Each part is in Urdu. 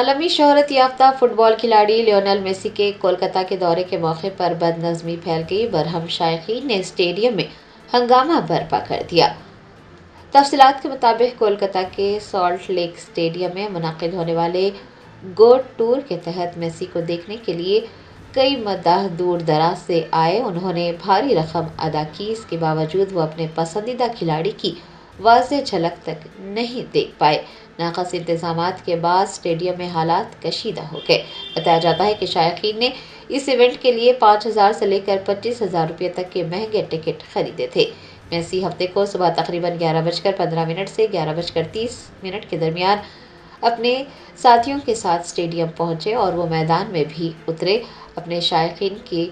عالمی شہرت یافتہ فٹ بال کھلاڑی لیونل میسی کے کولکتہ کے دورے کے موقع پر بدنظمی پھیل گئی۔ برہم شائقین نے اسٹیڈیم میں ہنگامہ برپا کر دیا۔ تفصیلات کے مطابق کولکتہ کے سالٹ لیک اسٹیڈیم میں منعقد ہونے والے گوٹ ٹور کے تحت میسی کو دیکھنے کے لیے کئی مداح دور دراز سے آئے۔ انہوں نے بھاری رقم ادا کی، اس کے باوجود وہ اپنے پسندیدہ کھلاڑی کی واضح جھلک تک نہیں دیکھ پائے۔ ناقص انتظامات کے بعد اسٹیڈیم میں حالات کشیدہ ہو گئے۔ بتایا جاتا ہے کہ شائقین نے اس ایونٹ کے لیے 5,000 سے لے کر 25,000 روپے تک کے مہنگے ٹکٹ خریدے تھے۔ میسی ہفتے کو صبح تقریباً 11:15 سے 11:30 کے درمیان اپنے ساتھیوں کے ساتھ اسٹیڈیم پہنچے اور وہ میدان میں بھی اترے۔ اپنے شائقین کے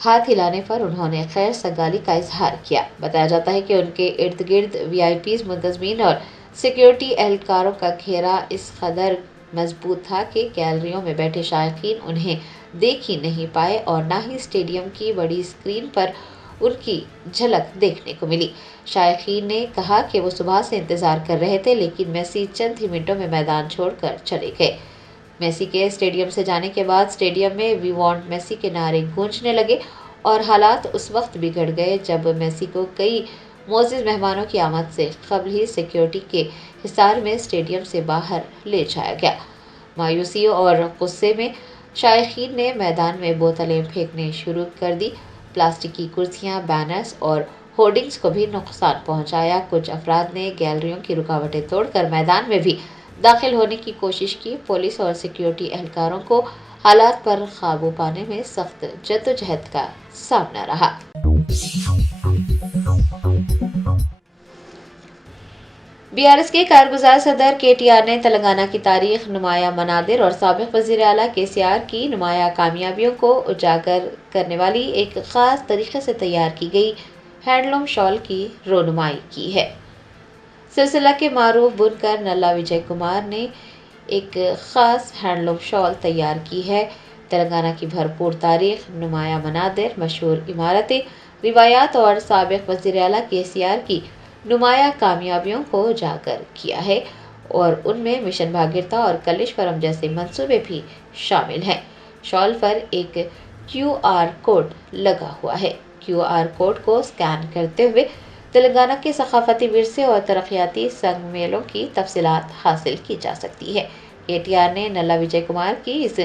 ہاتھ ہلانے پر انہوں نے خیر سگالی کا اظہار کیا۔ بتایا جاتا ہے کہ ان کے ارد گرد وی آئی پیز، منتظمین اور سیکیورٹی اہلکاروں کا گھیرا اس قدر مضبوط تھا کہ گیلریوں میں بیٹھے شائقین انہیں دیکھ ہی نہیں پائے اور نہ ہی اسٹیڈیم کی بڑی اسکرین پر ان کی جھلک دیکھنے کو ملی۔ شائقین نے کہا کہ وہ صبح سے انتظار کر رہے تھے، لیکن میسی چند ہی منٹوں میں میدان چھوڑ کر چلے گئے۔ میسی کے اسٹیڈیم سے جانے کے بعد اسٹیڈیم میں "وی وانٹ میسی" کے نعرے گونجنے لگے اور حالات اس وقت بگڑ گئے جب میسی کو کئی معزز مہمانوں کی آمد سے قبل ہی سیکیورٹی کے حصار میں اسٹیڈیم سے باہر لے جایا گیا۔ مایوسی اور غصے میں شائقین نے میدان میں بوتلیں پھینکنے شروع کر دی۔ پلاسٹک کی کرسیاں، بینرز اور ہورڈنگز کو بھی نقصان پہنچایا۔ کچھ افراد نے گیلریوں کی رکاوٹیں توڑ کر میدان میں بھی داخل ہونے کی کوشش کی۔ پولیس اور سیکیورٹی اہلکاروں کو حالات پر قابو پانے میں سخت جدوجہد کا سامنا رہا۔ BRS کے کارگزار صدر KTR نے تلنگانہ کی تاریخ، نمایاں مناظر اور سابق وزیر اعلیٰ KCR کی نمایاں کامیابیوں کو اجاگر کرنے والی ایک خاص طریقے سے تیار کی گئی ہینڈلوم شال کی رونمائی کی ہے۔ سلسلہ کے معروف بنکر نلا وجے کمار نے ایک خاص ہینڈلوم شال تیار کی ہے۔ تلنگانہ کی بھرپور تاریخ، نمایاں مناظر، مشہور عمارتیں، روایات اور سابق وزیر اعلیٰ KCR کی نمایاں کامیابیوں کو اجاگر کیا ہے اور ان میں مشن بھاگیرتا اور کلشپرم جیسے منصوبے بھی شامل ہیں۔ شال پر ایک QR کوڈ لگا ہوا ہے۔ QR کوڈ کو اسکین کرتے ہوئے تلنگانہ کے ثقافتی ورثے اور ترقیاتی سنگ میلوں کی تفصیلات حاصل کی جا سکتی ہے۔ KTR نے نلا وجے کمار کی اس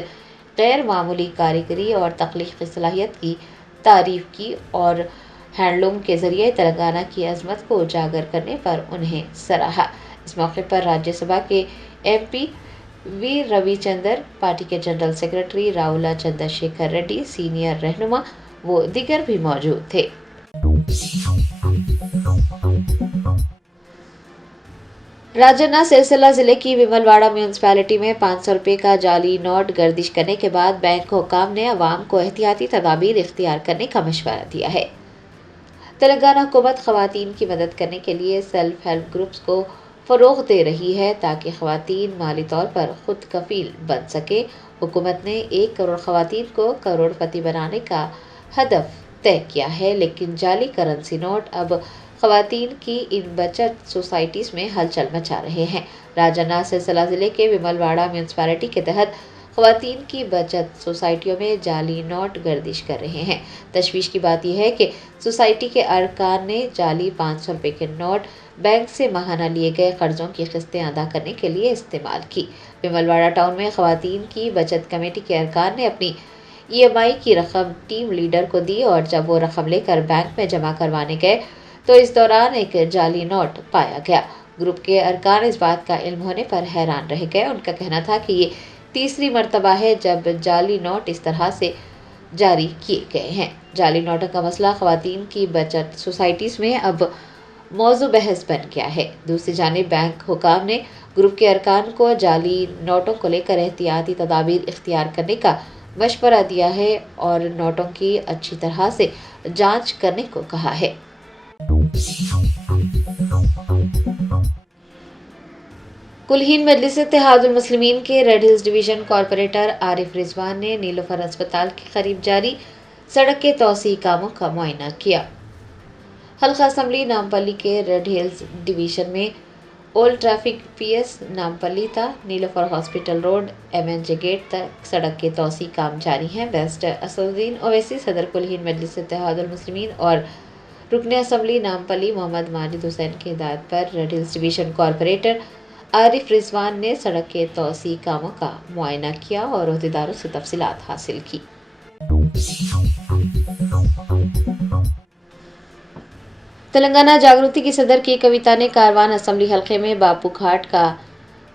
غیر معمولی کاریگری اور تخلیقی صلاحیت کی تعریف کی اور ہینڈلوم کے ذریعے تلنگانہ کی عظمت کو اجاگر کرنے پر انہیں سراہا۔ اس موقع پر راجیہ سبھا کے MP V Ravi Chandar, party کے general secretary Ravula Chandra Shekhar Reddy, senior رہنما و دیگر بھی موجود تھے۔ راجنا سرسلہ ضلع کی ومل واڑہ میونسپلٹی میں 500 روپے کا جعلی نوٹ گردش کرنے کے بعد بینک حکام نے عوام کو احتیاطی تدابیر اختیار کرنے کا مشورہ دیا ہے۔ تلنگانہ حکومت خواتین کی مدد کرنے کے لیے سیلف ہیلپ گروپس کو فروغ دے رہی ہے تاکہ خواتین مالی طور پر خود کفیل بن سکیں۔ حکومت نے 1 کروڑ خواتین کو کروڑ پتی بنانے کا ہدف طے کیا ہے، لیکن جعلی کرنسی نوٹ اب خواتین کی ان بچت سوسائٹیز میں ہلچل مچا رہے ہیں۔ راجنا سرسلہ ضلع کے ومل واڑہ میونسپلٹی کے تحت خواتین کی بچت سوسائٹیوں میں جعلی نوٹ گردش کر رہے ہیں۔ تشویش کی بات یہ ہے کہ سوسائٹی کے ارکان نے جعلی 500 روپے کے نوٹ بینک سے ماہانہ لیے گئے قرضوں کی قسطیں ادا کرنے کے لیے استعمال کی۔ ومل واڑہ ٹاؤن میں خواتین کی بچت کمیٹی کے ارکان نے اپنی EMI کی رقم ٹیم لیڈر کو دی اور جب وہ رقم لے کر بینک میں جمع کروانے گئے تو اس دوران ایک جعلی نوٹ پایا گیا۔ گروپ کے ارکان اس بات کا علم ہونے پر حیران رہ گئے۔ ان کا کہنا تھا کہ یہ تیسری مرتبہ ہے جب جعلی نوٹ اس طرح سے جاری کیے گئے ہیں۔ جعلی نوٹوں کا مسئلہ خواتین کی بچت سوسائٹیز میں اب موضوع بحث بن گیا ہے۔ دوسری جانب بینک حکام نے گروپ کے ارکان کو جعلی نوٹوں کو لے کر احتیاطی تدابیر اختیار کرنے کا مشورہ دیا ہے اور نوٹوں کی اچھی طرح سے جانچ کرنے کو کہا ہے۔ کلہین مجلس اتحاد المسلمین کے ریڈ ہلز ڈویژن کارپوریٹر عارف رضوان نے نیلوفر ہسپتال کے قریب جاری سڑک کے توسیعی کاموں کا معائنہ کیا۔ حلقہ اسمبلی نامپلی کے ریڈ ہلز ڈویژن میں old traffic P S Nampally تا نیلوفر ہاسپٹل روڈ ایم این جے گیٹ تک سڑک کے توسیع کام جاری ہیں۔ ویسٹ اسدالدین اویسی صدر کل ہند مجلس اتحاد المسلمین اور رکن اسمبلی نامپلی محمد ماجد حسین کی ہدایت پر ریڈ ہلز ڈویژن کارپوریٹر عارف رضوان نے سڑک کے توسیع کاموں کا معائنہ کیا اور عہدیداروں سے تفصیلات حاصل کی۔ تلنگانہ جاگرتی کی صدر کے کویتا نے کاروان اسمبلی حلقے میں باپو گھاٹ کا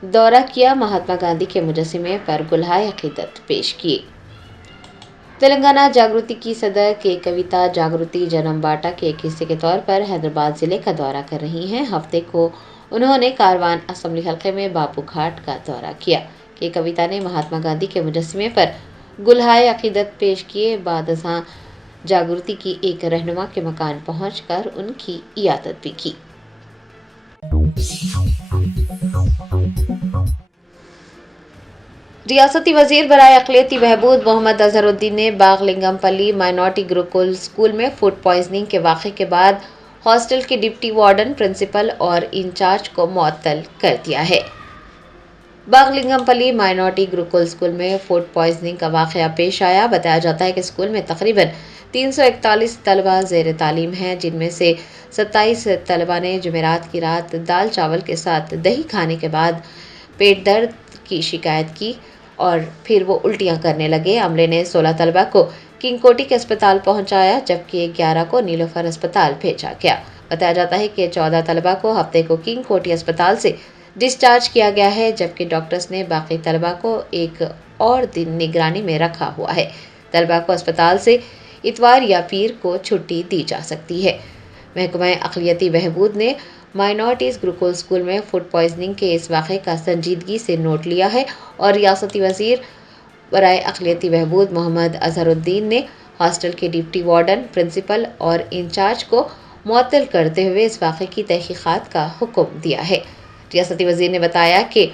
دورہ کیا، مہاتما گاندھی کے مجسمے پر گلہائے عقیدت پیش کیے۔ تلنگانہ جاگرتی کی صدر کے کویتا جاگرتی جنم باٹا کے ایک حصے کے طور پر حیدرآباد ضلع کا دورہ کر رہی ہیں۔ ہفتے کو انہوں نے کاروان اسمبلی حلقے میں باپو گھاٹ کا دورہ کیا۔ کے کویتا نے مہاتما گاندھی کے مجسمے پر گلہائے عقیدت پیش کیے، بعد ازاں جاگرتی کی ایک رہنما کے مکان پہنچ کر ان کی عیادت بھی کی۔ ریاستی وزیر برائے اقلیتی بہبود محمد اظہر الدین نے باغ لنگم پلی مائنارٹی گروکل اسکول میں فوڈ پوائزننگ کے واقعے کے بعد ہاسٹل کے ڈپٹی وارڈن، پرنسپل اور انچارج کو معطل کر دیا ہے۔ باغ لنگم پلی مائنارٹی گروکل اسکول میں فوڈ پوائزننگ کا واقعہ پیش آیا۔ بتایا جاتا ہے کہ اسکول میں تقریباً 341 طلبہ زیر تعلیم ہیں، جن میں سے 27 طلبہ نے جمعرات کی رات دال چاول کے ساتھ دہی کھانے کے بعد پیٹ درد کی شکایت کی اور پھر وہ الٹیاں کرنے لگے۔ عملے نے 16 طلبہ کو کنگ کوٹی کے اسپتال پہنچایا، جبکہ 11 کو نیلوفر اسپتال بھیجا گیا۔ بتایا جاتا ہے کہ 14 طلبہ کو ہفتے کو کنگ کوٹی اسپتال سے ڈسچارج کیا گیا ہے، جبکہ ڈاکٹرز نے باقی طلبہ کو ایک اور دن نگرانی میں رکھا ہوا ہے۔ طلبہ کو اسپتال سے اتوار یا پیر کو چھٹی دی جا سکتی ہے۔ محکمہ اقلیتی بہبود نے مائنارٹیز گروکل اسکول میں فوڈ پوائزننگ کے اس واقعے کا سنجیدگی سے نوٹ لیا ہے اور ریاستی وزیر برائے اقلیتی بہبود محمد اظہر الدین نے ہاسٹل کے ڈپٹی وارڈن، پرنسپل اور انچارج کو معطل کرتے ہوئے اس واقعے کی تحقیقات کا حکم دیا ہے۔ ریاستی وزیر نے بتایا کہ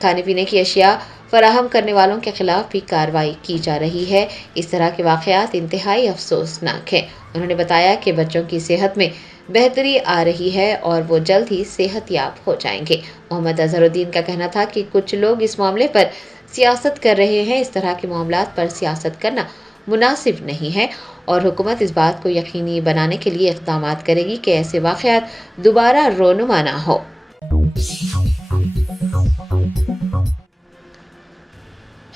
کھانے پینے کی اشیاء فراہم کرنے والوں کے خلاف بھی کارروائی کی جا رہی ہے۔ اس طرح کے واقعات انتہائی افسوسناک ہیں۔ انہوں نے بتایا کہ بچوں کی صحت میں بہتری آ رہی ہے اور وہ جلد ہی صحت یاب ہو جائیں گے۔ محمد اظہر الدین کا کہنا تھا کہ کچھ لوگ اس معاملے پر سیاست کر رہے ہیں۔ اس طرح کے معاملات پر سیاست کرنا مناسب نہیں ہے اور حکومت اس بات کو یقینی بنانے کے لیے اقدامات کرے گی کہ ایسے واقعات دوبارہ رونما نہ ہو۔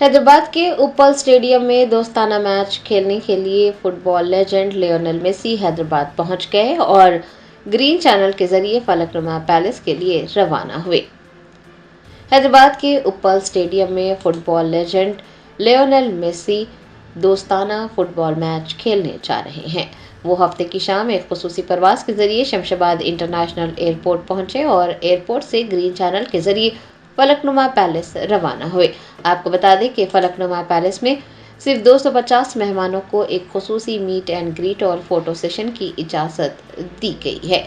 حیدرآباد کے اوپل اسٹیڈیم میں دوستانہ میچ کھیلنے کے لیے فٹ بال لیجنڈ لیونل میسی حیدرآباد پہنچ گئے اور گرین چینل کے ذریعے فلک نما پیلس کے لیے روانہ ہوئے۔ حیدرآباد کے اوپل اسٹیڈیم میں فٹ بال لیجنڈ لیونل میسی دوستانہ فٹ بال میچ کھیلنے جا رہے ہیں۔ وہ ہفتے کی شام ایک خصوصی پرواز کے ذریعے شمشاباد انٹرنیشنل ایئرپورٹ پہنچے اور ایئرپورٹ سے گرین چینل کے ذریعے فلک نما پیلس روانہ ہوئے۔ آپ کو بتا دیں کہ فلک نما پیلس میں صرف 250 مہمانوں کو ایک خصوصی میٹ اینڈ گریٹ اور فوٹو سیشن کی اجازت دی گئی ہے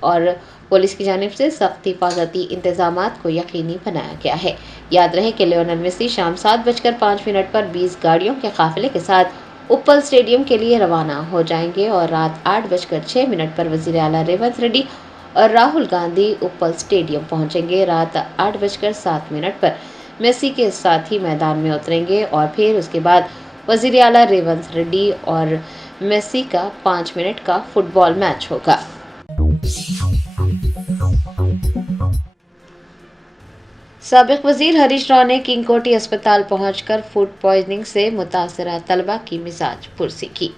اور پولیس کی جانب سے سخت حفاظتی انتظامات کو یقینی بنایا گیا ہے۔ یاد رہے کہ لیونل میسی شام 7:05 پر 20 گاڑیوں کے قافلے کے ساتھ اوپل اسٹیڈیم کے لیے روانہ ہو جائیں گے اور رات 8:06 پر وزیر اعلیٰ ریونت ریڈی اور راہل گاندھی اوپل اسٹیڈیم پہنچیں گے۔ رات 8:07 پر میسی کے ساتھی میدان میں اتریں گے اور پھر اس کے بعد وزیر اعلیٰ ریونت ریڈی اور میسی کا 5 منٹ کا فٹ بال میچ ہوگا۔ سابق وزیر ہریش راؤ نے کنگ کوٹی اسپتال پہنچ کر فوڈ پوائزننگ سے متاثرہ طلبہ کی مزاج پرسی کی۔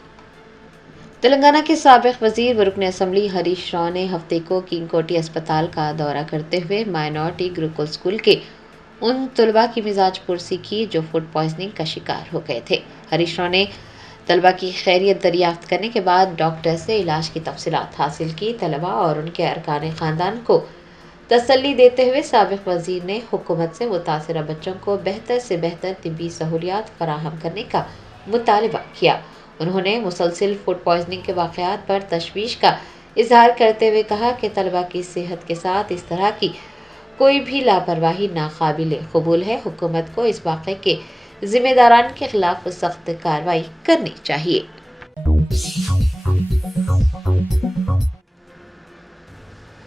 تلنگانہ کے سابق وزیر و رکن اسمبلی ہریش راؤ نے ہفتے کو کنگ کوٹی اسپتال کا دورہ کرتے ہوئے مائنارٹی گروکل اسکول کے ان طلبہ کی مزاج پرسی کی جو فوڈ پوائزننگ کا شکار ہو گئے تھے۔ ہریش راؤ نے طلبہ کی خیریت دریافت کرنے کے بعد ڈاکٹر سے علاج کی تفصیلات حاصل کی۔ طلبہ اور ان کے ارکان خاندان کو تسلی دیتے ہوئے سابق وزیر نے حکومت سے متاثرہ بچوں کو بہتر سے بہتر طبی سہولیات فراہم کرنے کا مطالبہ کیا۔ انہوں نے مسلسل فوڈ پوائزننگ کے واقعات پر تشویش کا اظہار کرتے ہوئے کہا کہ طلبہ کی صحت کے ساتھ اس طرح کی کوئی بھی لاپرواہی ناقابل قبول ہے۔ حکومت کو اس واقعے کے ذمہ داران کے خلاف سخت کارروائی کرنی چاہیے۔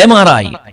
MRI,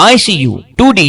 ICU, 2D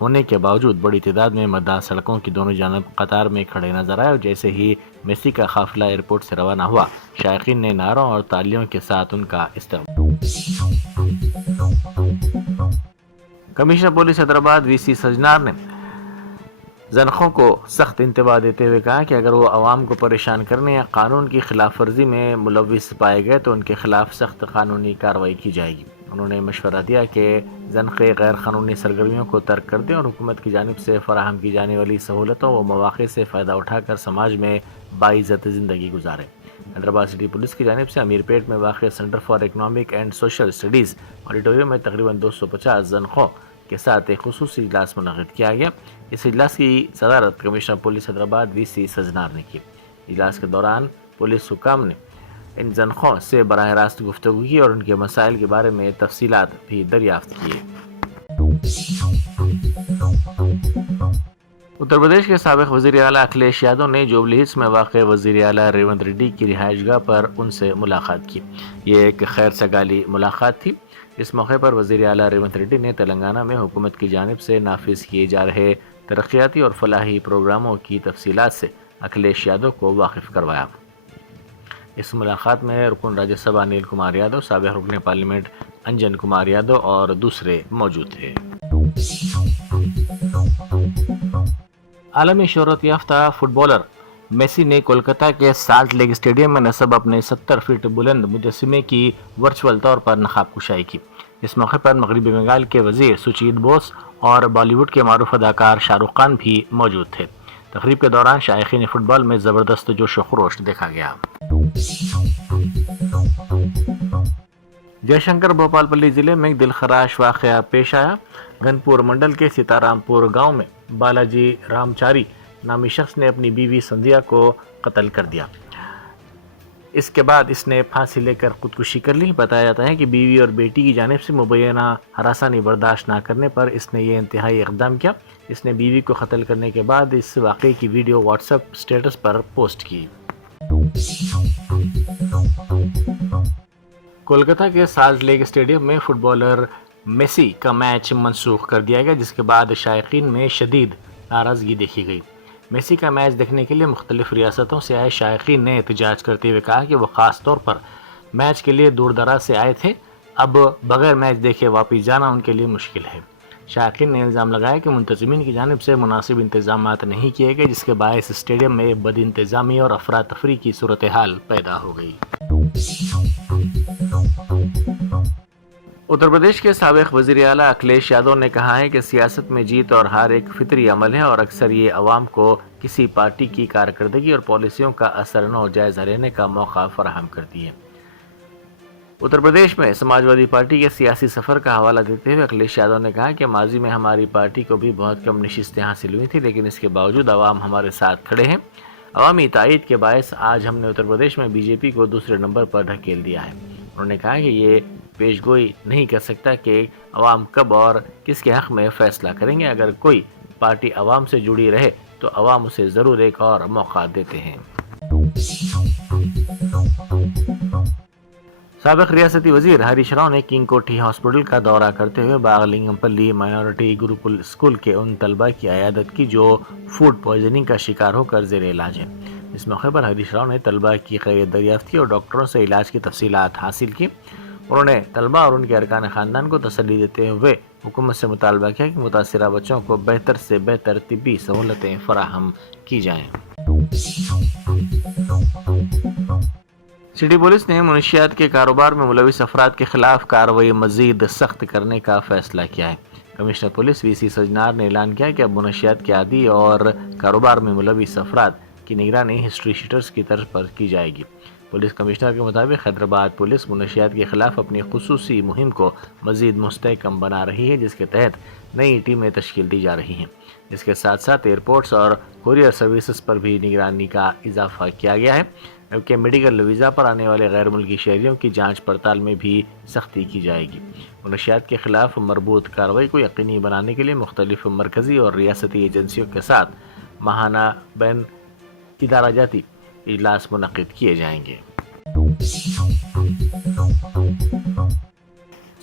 ہونے کے باوجود بڑی تعداد میں مداح سڑکوں کی دونوں جانب قطار میں کھڑے نظر آئے اور جیسے ہی میسی کا قافلہ ایئرپورٹ سے روانہ ہوا شائقین نے نعروں اور تالیوں کے ساتھ ان کا استقبال. کمشنر پولیس حیدرآباد وی سی سجنار نے زنخوں کو سخت انتباہ دیتے ہوئے کہا کہ اگر وہ عوام کو پریشان کرنے یا قانون کی خلاف ورزی میں ملوث پائے گئے تو ان کے خلاف سخت قانونی کارروائی کی جائے گی. انہوں نے مشورہ دیا کہ زنخے غیر قانونی سرگرمیوں کو ترک کر دیں اور حکومت کی جانب سے فراہم کی جانے والی سہولتوں و مواقع سے فائدہ اٹھا کر سماج میں باعزت زندگی گزاریں. حیدرآباد سٹی پولیس کی جانب سے امیر پیٹ میں واقع centre for economic and social studies auditorium میں تقریباً 250 زنخوں کے ساتھ ایک خصوصی اجلاس منعقد کیا گیا. اس اجلاس کی صدارت کمشنر پولیس حیدرآباد وی سی سجنار نے کی. اجلاس کے دوران پولیس حکام نے ان زنخوں سے براہ راست گفتگو کی اور ان کے مسائل کے بارے میں تفصیلات بھی دریافت کیے. اتر پردیش کے سابق وزیر اعلیٰ اکھلیش یادو نے جوبلی ہلز میں واقع وزیر اعلیٰ ریونت ریڈی کی رہائش گاہ پر ان سے ملاقات کی. یہ ایک خیر سگالی ملاقات تھی. اس موقع پر وزیر اعلیٰ ریونت ریڈی نے تلنگانہ میں حکومت کی جانب سے نافذ کیے جا رہے ترقیاتی اور فلاحی پروگراموں کی تفصیلات سے اکھلیش یادو کو واقف کروایا. اس ملاقات میں رکن راجیہ سبھا انل کمار یادو، سابق رکن پارلیمنٹ انجن کمار یادو اور دوسرے موجود تھے. عالمی شہرت یافتہ فٹ بالر میسی نے کولکتہ کے سالٹ لیک اسٹیڈیم میں نصب اپنے 70 فٹ بلند مجسمے کی ورچوئل طور پر نقاب کشائی کی. اس موقع پر مغربی بنگال کے وزیر سچیت بوس اور بالی ووڈ کے معروف اداکار شاہ رخ خان بھی موجود تھے. تقریب کے دوران شائقین فٹ بال میں زبردست جوش و خروش دیکھا گیا. جے شنکر بھوپال پلی ضلع میں ایک دلخراش واقعہ پیش آیا. گنپور منڈل کے سیتارام پور گاؤں میں بالاجی رامچاری نامی شخص نے اپنی بیوی سندھیا کو قتل کر دیا. اس کے بعد اس نے پھانسی لے کر خودکشی کر لی. بتایا جاتا ہے کہ بیوی اور بیٹی کی جانب سے مبینہ ہراسانی برداشت نہ کرنے پر اس نے یہ انتہائی اقدام کیا. اس نے بیوی کو قتل کرنے کے بعد اس واقعے کی ویڈیو واٹس ایپ اسٹیٹس پر پوسٹ کی. کولکتہ کے سالٹ لیک اسٹیڈیم میں فٹ بالر میسی کا میچ منسوخ کر دیا گیا، جس کے بعد شائقین میں شدید ناراضگی دیکھی گئی. میسی کا میچ دیکھنے کے لیے مختلف ریاستوں سے آئے شائقین نے احتجاج کرتے ہوئے کہا کہ وہ خاص طور پر میچ کے لیے دور دراز سے آئے تھے. اب بغیر میچ دیکھے واپس جانا ان کے لیے مشکل ہے. شائقین نے الزام لگایا کہ منتظمین کی جانب سے مناسب انتظامات نہیں کیے گئے، جس کے باعث اسٹیڈیم میں بد انتظامی اور افراتفری کی صورتحال پیدا ہو گئی. اتر پردیش کے سابق وزیر اعلیٰ اکھلیش یادو نے کہا ہے کہ سیاست میں جیت اور ہار ایک فطری عمل ہے اور اکثر یہ عوام کو کسی پارٹی کی کارکردگی اور پالیسیوں کا اثر و جائزہ لینے کا موقع فراہم کرتی ہے. اتر پردیش میں سماجوادی پارٹی کے سیاسی سفر کا حوالہ دیتے ہوئے اکھلیش یادو نے کہا کہ ماضی میں ہماری پارٹی کو بھی بہت کم نشستیں حاصل ہوئی تھیں، لیکن اس کے باوجود عوام ہمارے ساتھ کھڑے ہیں. عوامی تائید کے باعث آج ہم نے اتر پردیش میں بی جے پی کو دوسرے نمبر پر ڈھکیل دیا ہے. انہوں نے کہا کہ یہ پیش گوئی نہیں کر سکتا کہ عوام کب اور کس کے حق میں فیصلہ کریں گے. اگر کوئی پارٹی عوام سے جڑی رہے تو عوام اسے ضرور ایک اور موقع دیتے ہیں. سابق ریاستی وزیر ہریش راؤ نے کنگ کوٹھی ہاسپٹل کا دورہ کرتے ہوئے باغلنگم پلی مائنورٹی گروکل اسکول کے ان طلبہ کی عیادت کی جو فوڈ پوائزننگ کا شکار ہو کر زیر علاج ہیں. اس موقع پر ہریش راؤ نے طلبہ کی خیریت دریافت کی اور ڈاکٹروں سے علاج کی تفصیلات حاصل کی. انہوں نے طلبہ اور ان کے ارکان خاندان کو تسلی دیتے ہوئے حکومت سے مطالبہ کیا کہ متاثرہ بچوں کو بہتر سے بہتر طبی سہولتیں فراہم کی جائیں. سٹی پولیس نے منشیات کے کاروبار میں ملوث افراد کے خلاف کارروائی مزید سخت کرنے کا فیصلہ کیا ہے. کمشنر پولیس وی سی سجنار نے اعلان کیا کہ اب منشیات کے عادی اور کاروبار میں ملوث افراد کی نگرانی ہسٹری شیٹرز کی طرز پر کی جائے گی. پولیس کمشنر کے مطابق حیدرآباد پولیس منشیات کے خلاف اپنی خصوصی مہم کو مزید مستحکم بنا رہی ہے، جس کے تحت نئی ٹیمیں تشکیل دی جا رہی ہیں. اس کے ساتھ ساتھ ایئرپورٹس اور کوریئر سروسز پر بھی نگرانی کا اضافہ کیا گیا ہے، جبکہ میڈیکل ویزا پر آنے والے غیر ملکی شہریوں کی جانچ پڑتال میں بھی سختی کی جائے گی. منشیات کے خلاف مربوط کارروائی کو یقینی بنانے کے لیے مختلف مرکزی اور ریاستی ایجنسیوں کے ساتھ ماہانہ بین ادارہ جاتی اجلاس منعقد کیے جائیں گے.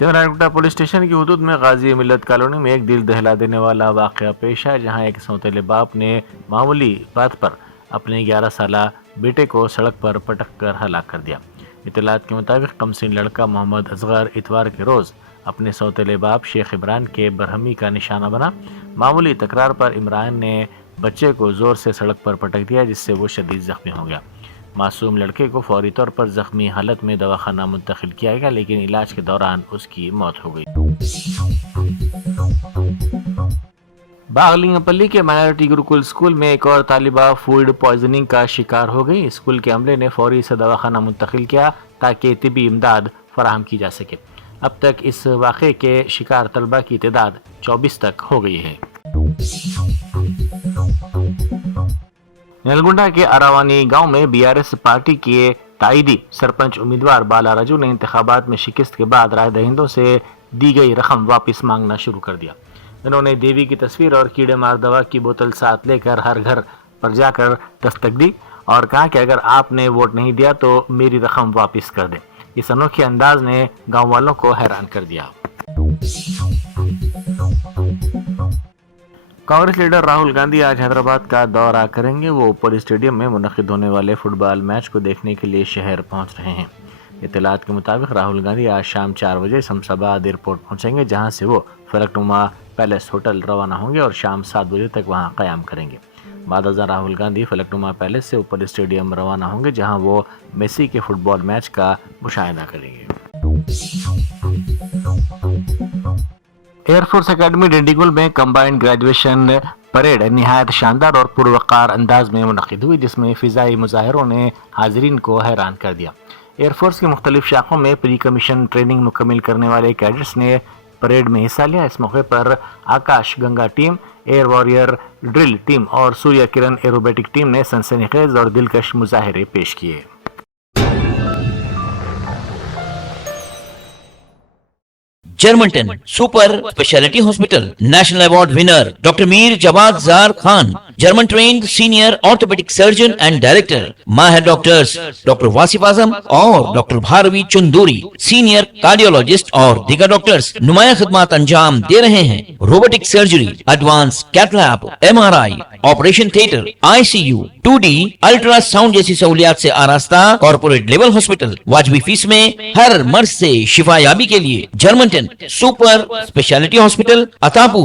چندراکوٹا پولیس اسٹیشن کی حدود میں غازی ملت کالونی میں ایک دل دہلا دینے والا واقعہ پیش آیا، جہاں ایک سوتیلے باپ نے معمولی بات پر اپنے 11 سالہ بیٹے کو سڑک پر پٹک کر ہلاک کر دیا۔ اطلاعات کے مطابق کمسن لڑکا محمد اصغر اتوار کے روز اپنے سوتیلے باپ شیخ عمران کے برہمی کا نشانہ بنا۔ معمولی تکرار پر عمران نے بچے کو زور سے سڑک پر پٹک دیا، جس سے وہ شدید زخمی ہو گیا۔ معصوم لڑکے کو فوری طور پر زخمی حالت میں دواخانہ منتقل کیا گیا، لیکن علاج کے دوران اس کی موت ہو گئی۔ باغلنگ پلی کے مائنارٹی گروکل اسکول میں ایک اور طالبہ فوڈ پوائزننگ کا شکار ہو گئی۔ اسکول کے عملے نے فوری اسے دواخانہ منتقل کیا تاکہ طبی امداد فراہم کی جا سکے۔ اب تک اس واقعے کے شکار طلبہ کی تعداد 24 تک ہو گئی ہے۔ نلگنڈا کے اراوانی گاؤں میں BRS پارٹی کے تائیدی سرپنچ امیدوار بالا راجو نے انتخابات میں شکست کے بعد رائے دہندوں سے دی گئی رقم واپس مانگنا شروع کر دیا۔ انہوں نے دیوی کی تصویر اور کیڑے مار دوا کی بوتل ساتھ لے کر ہر گھر پر جا کر دستک دی اور کہا کہ اگر آپ نے ووٹ نہیں دیا تو میری رقم واپس کر دیں۔ اس انوکھے انداز نے گاؤں والوں کو حیران کر دیا۔ کانگریس لیڈر راہل گاندھی آج حیدرآباد کا دورہ کریں گے۔ وہ اوپل اسٹیڈیم میں منعقد ہونے والے فٹ بال میچ کو دیکھنے کے لیے شہر پہنچ رہے ہیں۔ اطلاعات کے مطابق راہل گاندھی آج شام 4 بجے شمشاباد ایئرپورٹ پہنچیں گے، جہاں سے وہ فلک نما پیلس ہوٹل روانہ ہوں گے اور شام 7 بجے تک وہاں قیام کریں گے۔ بعد ازاں راہل گاندھی فلک نما پیلس سے اوپل اسٹیڈیم روانہ ہوں گے، جہاں وہ میسی کے فٹ بال میچ کا مشاہدہ کریں گے۔ ایئر فورس اکیڈمی ڈنڈیگل میں کمبائنڈ گریجویشن پریڈ نہایت شاندار اور پروقار انداز میں منعقد ہوئی، جس میں فضائی مظاہروں نے حاضرین کو حیران کر دیا۔ ایئر فورس کی مختلف شاخوں میں پری کمیشن ٹریننگ مکمل کرنے والے کیڈٹس نے پریڈ میں حصہ لیا۔ اس موقع پر Akash Ganga team, air warrior drill team اور سوریہ کرن ایروبیٹک ٹیم نے سنسنی خیز اور دلکش مظاہرے پیش کیے۔ جرمنٹن super speciality hospital national award winner doctor Mir Jawad Zar Khan, German trained senior orthopaedic surgeon and director, ماہر ڈاکٹرز ڈاکٹر واصف اعظم اور doctor Bharavi Chanduri, senior cardiologist اور دیگر ڈاکٹرز نمایاں خدمات انجام دے رہے ہیں۔ Robotic surgery, advance cath lab, MRI، operation theatre, ICU، 2D ultrasound جیسی سہولیات سے آراستہ کارپوریٹ لیول ہاسپٹل، واجبی فیس میں ہر مرض سے شفا یابی کے لیے جرمنٹن سپر اسپیشلٹی ہاسپٹل، عطاپور